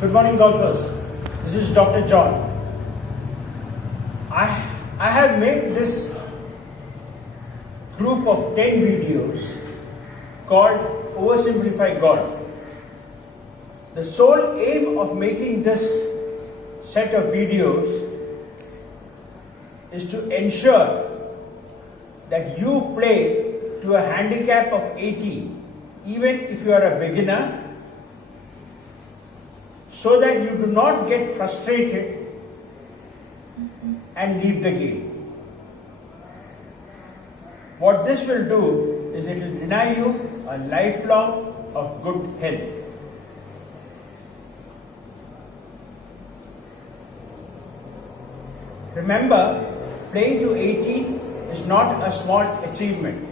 Good morning, golfers. This is Dr. John. I have made this group of 10 videos called Oversimplify Golf. The sole aim of making this set of videos is to ensure that you play to a handicap of 80, even if you are a beginner, so that you do not get frustrated and leave the game. What this will do is it will deny you a lifelong of good health. Remember, playing to 80 is not a small achievement.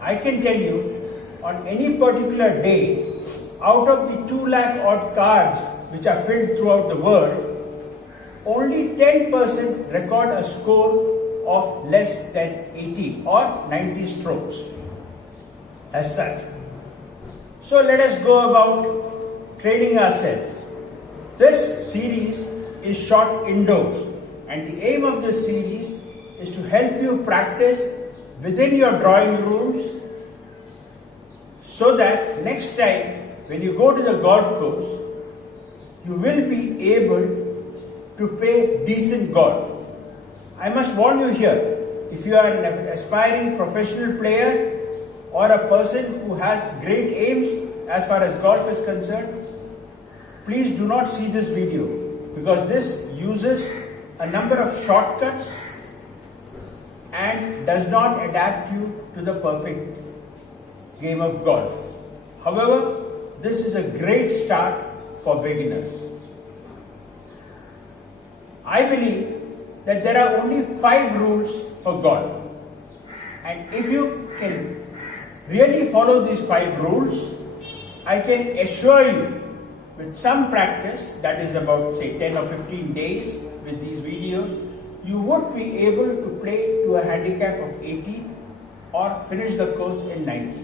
I can tell you, on any particular day, out of the 2 lakh odd cards which are filled throughout the world, only 10% record a score of less than 80 or 90 strokes as such. So let us go about training ourselves. This series is shot indoors, and the aim of this series is to help you practice within your drawing rooms so that next time when you go to the golf course, you will be able to play decent golf. I must warn you here, if you are an aspiring professional player or a person who has great aims as far as golf is concerned, please do not see this video, because this uses a number of shortcuts and does not adapt you to the perfect game of golf. However, this is a great start for beginners. I believe that there are only 5 rules for golf, and if you can really follow these 5 rules, I can assure you with some practice, that is about say 10 or 15 days with these videos, you would be able to play to a handicap of 80 or finish the course in 90.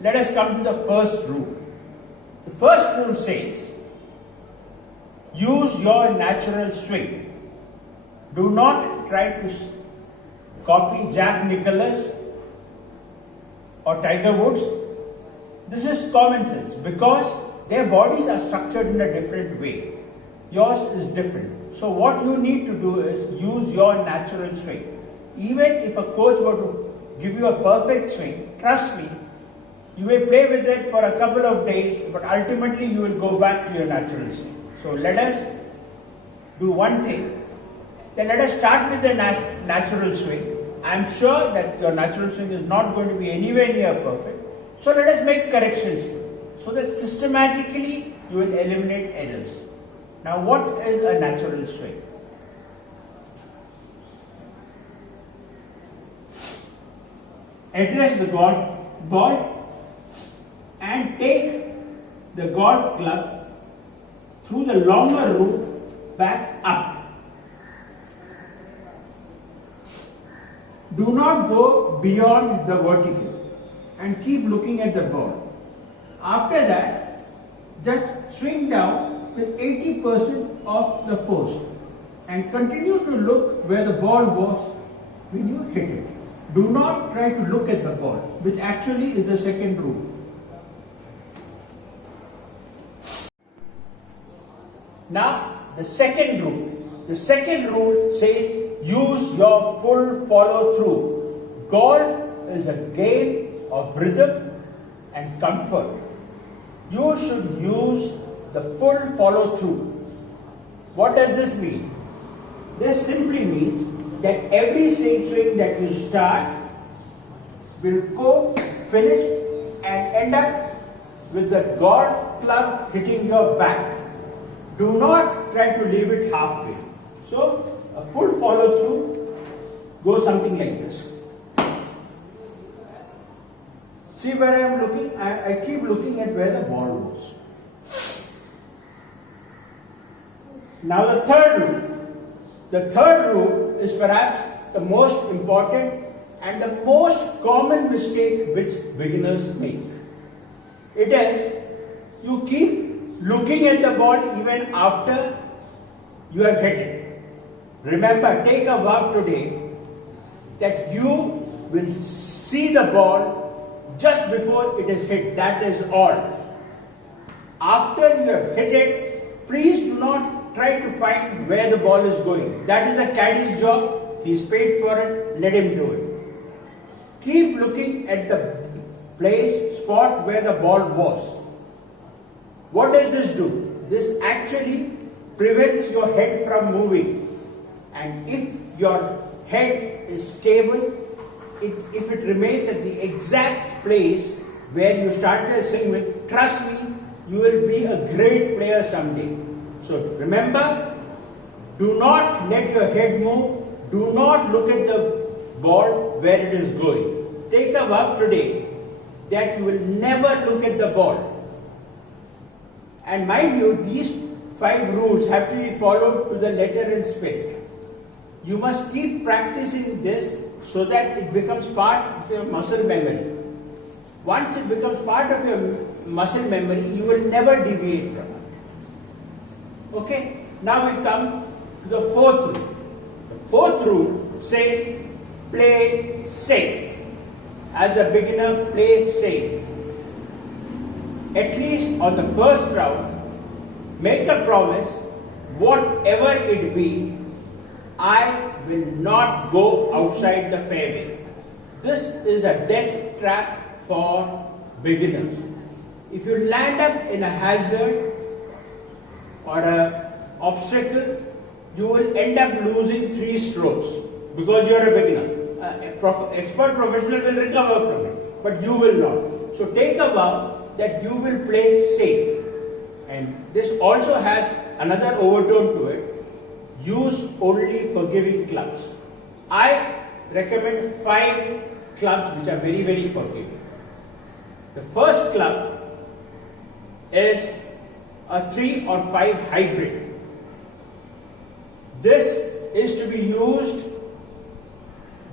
Let us come to the first rule. The first rule says, use your natural swing. Do not try to copy Jack Nicklaus or Tiger Woods. This is common sense because their bodies are structured in a different way. Yours is different. So what you need to do is use your natural swing. Even if a coach were to give you a perfect swing, trust me, you may play with it for a couple of days, but ultimately you will go back to your natural swing. So let us do one thing. Then let us start with the natural swing. I am sure that your natural swing is not going to be anywhere near perfect. So let us make corrections to it, so that systematically you will eliminate errors. Now, what is a natural swing? Address the golf ball and take the golf club through the longer route back up. Do not go beyond the vertical and keep looking at the ball. After that, just swing down with 80% of the post and continue to look where the ball was when you hit it. Do not try to look at the ball, which actually is the second rule. Now, the second rule. The second rule says use your full follow through. Golf is a game of rhythm and comfort. You should use the full follow through. What does this mean? This simply means that every swing that you start will go, finish, and end up with the golf club hitting your back. Do not try to leave it halfway. So, a full follow through goes something like this. See where I am looking? I keep looking at where the ball was. Now the third rule. The third rule is perhaps the most important and the most common mistake which beginners make. It is, you keep looking at the ball even after you have hit it. Remember, take a vow today that you will see the ball just before it is hit. That is all. After you have hit it, please do not try to find where the ball is going. That is a caddy's job. He is paid for it. Let him do it. Keep looking at the spot where the ball was. What does this do? This actually prevents your head from moving. And if your head is stable, if it remains at the exact place where you started to swing with, trust me, you will be a great player someday. So remember, do not let your head move. Do not look at the ball where it is going. Take a vow today that you will never look at the ball. And mind you, these 5 rules have to be followed to the letter and spirit. You must keep practicing this so that it becomes part of your muscle memory. Once it becomes part of your muscle memory, you will never deviate from it. Okay? Now we come to the 4th rule. The 4th rule says, play safe. As a beginner, play safe. At least on the first round, make a promise, whatever it be, I will not go outside the fairway. This is a death trap for beginners. If you land up in a hazard or an obstacle, you will end up losing 3 strokes because you are a beginner. Expert professional will recover from it, but you will not. So take a vow that you will play safe. And this also has another overtone to it. Use only forgiving clubs. I recommend 5 clubs which are very, very forgiving. The first club is a 3 or 5 hybrid. This is to be used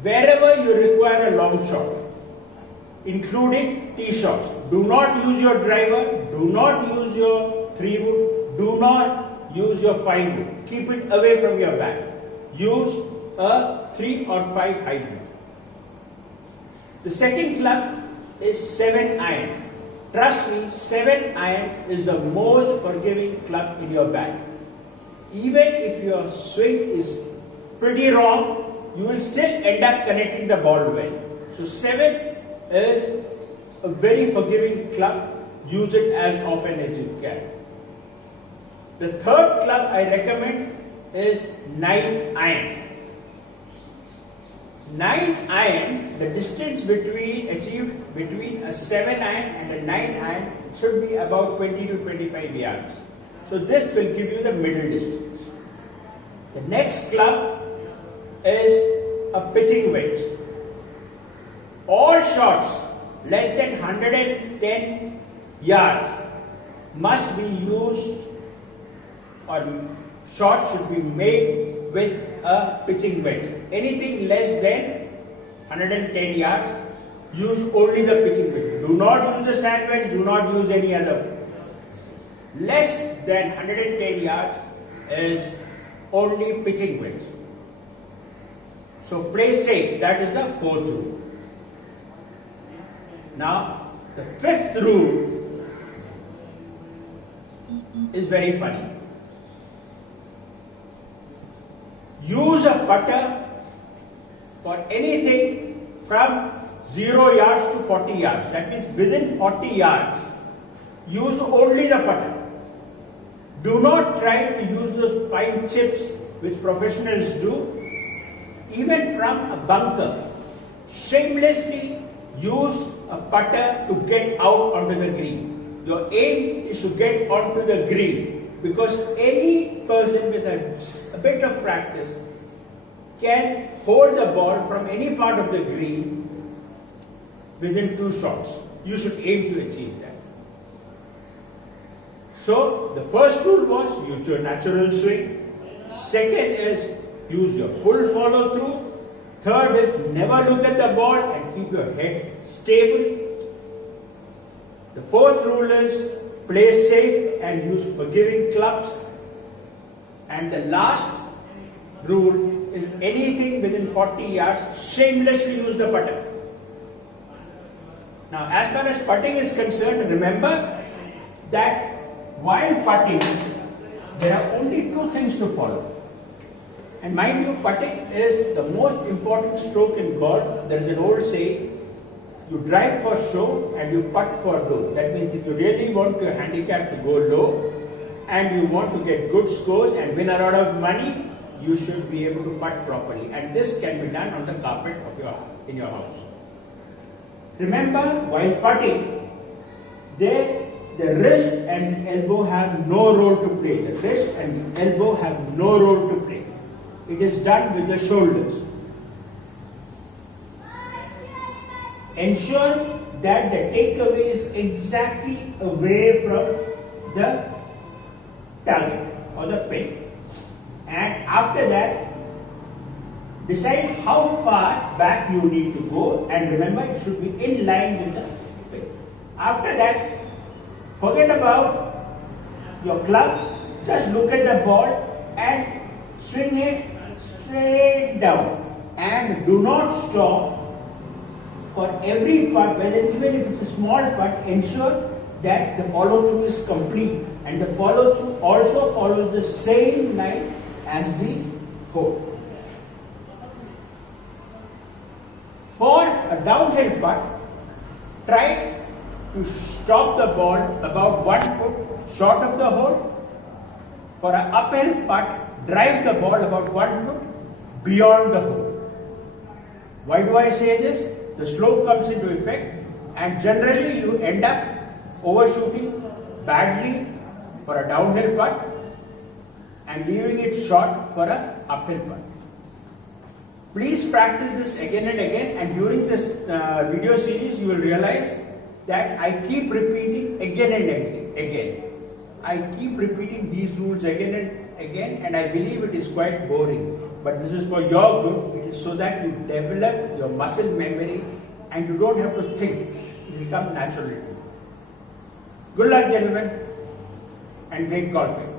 wherever you require a long shot, including tee shots. Do not use your driver, do not use your 3-wood, do not use your 5-wood. Keep it away from your bag. Use a 3 or 5 hybrid. The second club is 7-iron. Trust me, 7-iron is the most forgiving club in your bag. Even if your swing is pretty wrong, you will still end up connecting the ball well. So 7 is a very forgiving club. Use it as often as you can. The third club I recommend is 9-iron. 9-iron, the distance achieved between a 7-iron and a 9-iron should be about 20 to 25 yards. So this will give you the middle distance. The next club is a pitching wedge. All shots less than 110 yards must be used, or shots should be made with a pitching wedge. Anything less than 110 yards, use only the pitching wedge. Do not use the sand wedge, do not use any other. Less than 110 yards is only pitching wedge. So play safe. That is the 4th rule. Now, the 5th rule is very funny. Use a putter for anything from 0 yards to 40 yards. That means within 40 yards, use only the putter. Do not try to use those fine chips which professionals do. Even from a bunker, shamelessly use a putter to get out onto the green. Your aim is to get onto the green, because any person with a bit of practice can hold the ball from any part of the green within 2 shots. You should aim to achieve that. So the first rule was use your natural swing. Second is use your full follow through. Third is never look at the ball and keep your head stable. The fourth rule is play safe and use forgiving clubs. And the last rule is anything within 40 yards, shamelessly use the putter. Now, as far as putting is concerned, remember that while putting, there are only two things to follow. And mind you, putting is the most important stroke in golf. There is an old saying, you drive for show and you putt for dough. That means if you really want your handicap to go low and you want to get good scores and win a lot of money, you should be able to putt properly. And this can be done on the carpet of in your house. Remember, while putting, the wrist and elbow have no role to play. The wrist and elbow have no role to play. It is done with the shoulders. Ensure that the takeaway is exactly away from the target or the pin. And after that, decide how far back you need to go, and remember it should be in line with the pin. After that, forget about your club, just look at the ball and swing it straight down. And do not stop for every putt, even if it's a small putt, ensure that the follow through is complete. And the follow through also follows the same line as the hole. For a downhill putt, try to stop the ball about 1 foot short of the hole. For an uphill putt, drive the ball about 1 foot beyond the hole. Why do I say this? The slope comes into effect and generally you end up overshooting badly for a downhill putt and leaving it short for an uphill putt. Please practice this again and again, and during this video series you will realize that I keep repeating again and again. I keep repeating these rules again and again, and I believe it is quite boring. But this is for your good. It is so that you develop your muscle memory and you don't have to think. It will come naturally. Good luck, gentlemen, and great golfing.